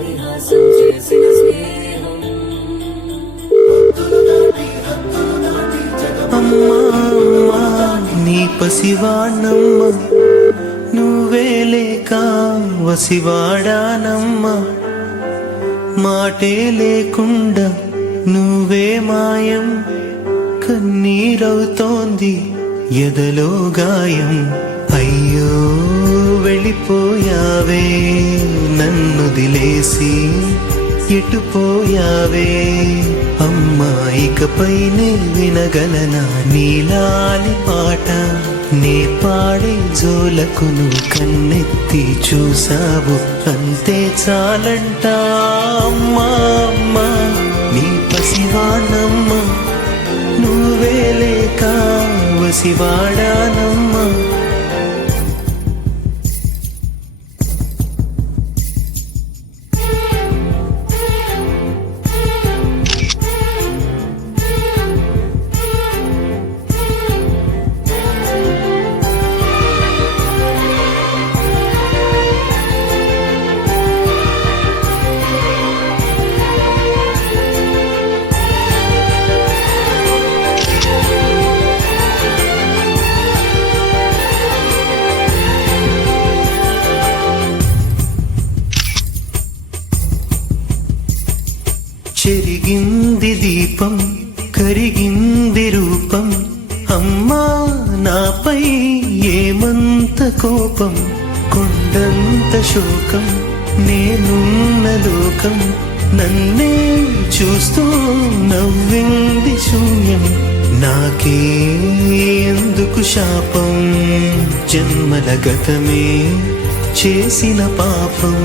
పరిహాసం చేసిన స్నేహం. అమ్మా అమ్మా నీ పసివాణమ్మ, నువ్వే లేక వసివాడానమ్మా. మాటే లేకుండా నువ్వే మాయం, కన్నీరవుతోంది ఎదలో గాయం. అయ్యో వెళ్ళిపోయావే నన్ను దిలేసి, ఎటుపోయావే అమ్మా. ఇకపైనే వినగలనా నీలాలి పాట, నే పాడే జోలకు నువ్వు కన్నెత్తి చూసావు, అంతే చాలంట. అమ్మా అమ్మా నీ పసివాణమ్మ, నువ్వే లేక వసివాడానమ్మా. చెరిగింది దీపం, కరిగింది రూపం, అమ్మా నాపై ఏమంత కోపం. కొండంత శోకం నేనున్న లోకం, నన్నే చూస్తూ నవ్వింది శూన్యం. నాకే ఎందుకు శాపం, జన్మల గతమే చేసిన పాపం.